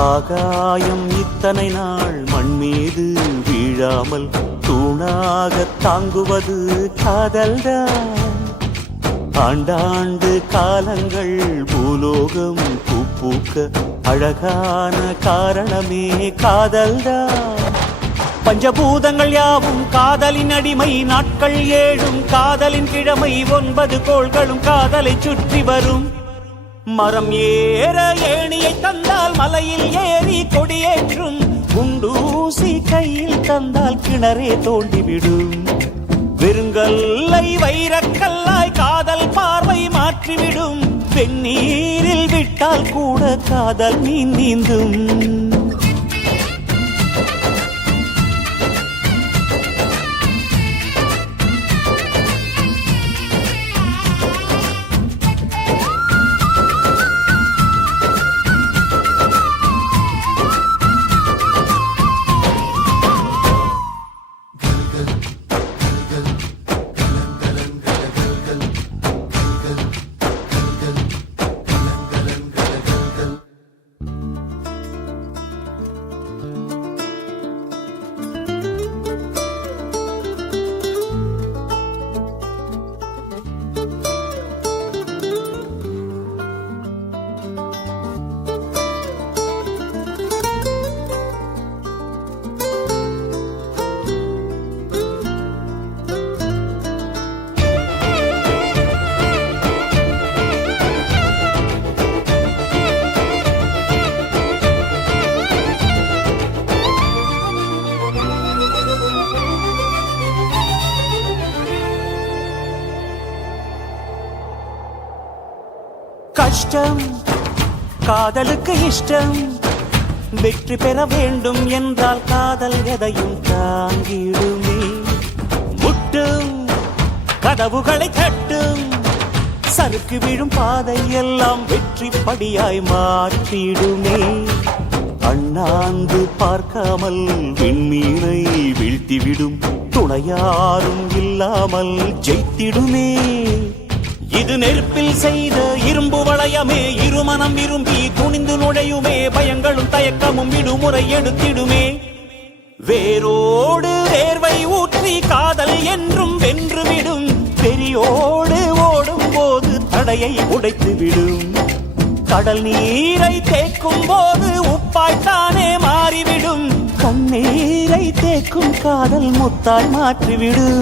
ஆகாயம் இத்தனை நாள் மண் மீது வீழாமல் தூணாக தாங்குவது காதல்தான். ஆண்டாண்டு காலங்கள் பூலோகம் பூக்க அழகான காரணமே காதல்தான். பஞ்சபூதங்கள் யாவும் காதலின் அடிமை, நாட்கள் 7 காதலின் கிழமை, 9 கோள்களும் காதலை சுற்றி வரும். மரம் ஏற ஏணியை தந்தால் மலையில் ஏறி கொடியேற்றும், குண்டூசி கையில் தந்தால் கிணறே தோண்டிவிடும். வெறுங்கல்லை வைரக்கல்லாய் காதல் பார்வை மாற்றிவிடும், வெந்நீரில் விட்டால் கூட காதல் நீந்தும். கஷ்டம் காதலுக்கு இஷ்டம், வெற்றி பெற வேண்டும் என்றால் காதல் எதையும் தாங்கிடுமே. முட்டும் கதவுகளை தட்டும், சறுக்கு விழும் பாதை எல்லாம் வெற்றி படியாய் மாற்றிடுமே. அண்ணாந்து பார்க்காமல் விண்மீனை வீழ்த்திவிடும், துணையாரும் இல்லாமல் ஜெயித்திடுமே. இது நெருப்பில் செய்த இரும்பு வளையமே, இருமனம் விரும்பி துணிந்து நுழையுமே, பயங்களும் தயக்கமும் விடுமுறை எடுத்திடுமே. வேரோடு வேர்வை ஊற்றி காதல் என்றும் வென்றுவிடும், பெரியோடு ஓடும் போது தடையை உடைத்துவிடும். கடல் நீரை தேக்கும் போது உப்பாய்த்தானே மாறிவிடும், கண்ணீரை தேக்கும் காதல் முத்தாய் மாற்றிவிடும்.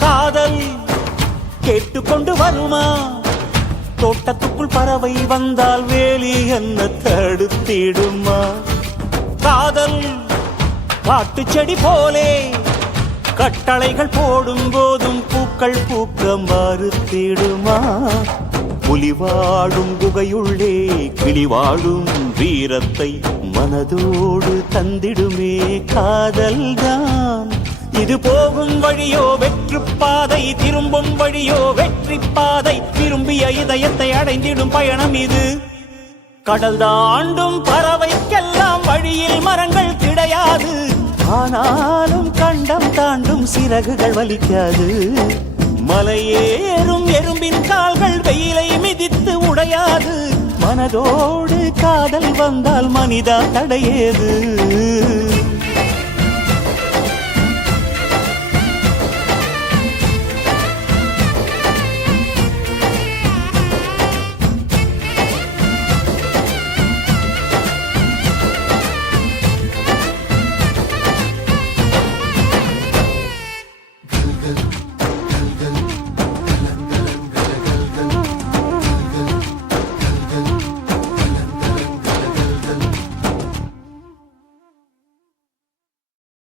காதல் கேட்டுக்கொண்டு வருமா, தோட்டத்துக்குள் பறவை வந்தால் வேலி என்ன தடுத்திடுமா. காதல் காட்டு செடி போலே கட்டளைகள் போடும் போதும் பூக்கள் பூக்க மறுத்திடுமா. புலி வாழும் குகையுள்ளே கிளி வாழும் வீரத்தை மனதோடு தந்திடுமே காதல்தான். இது போகும் வழியோ வெற்று பாதை, திரும்பும் வழியோ வெற்றி பாதை, விரும்பிய இதயத்தை அடைந்திடும் பயணம் இது. கடல் தாண்டும் பறவைக்கெல்லாம் வழியில் மரங்கள் கிடையாது, ஆனாலும் கண்டம் தாண்டும் சிறகுகள் வலிக்காது. மலையேறும் எறும்பின் கால்கள் வெயிலை மிதித்து உடையாது, மனதோடு காதல் வந்தால் மனிதா தடையேது.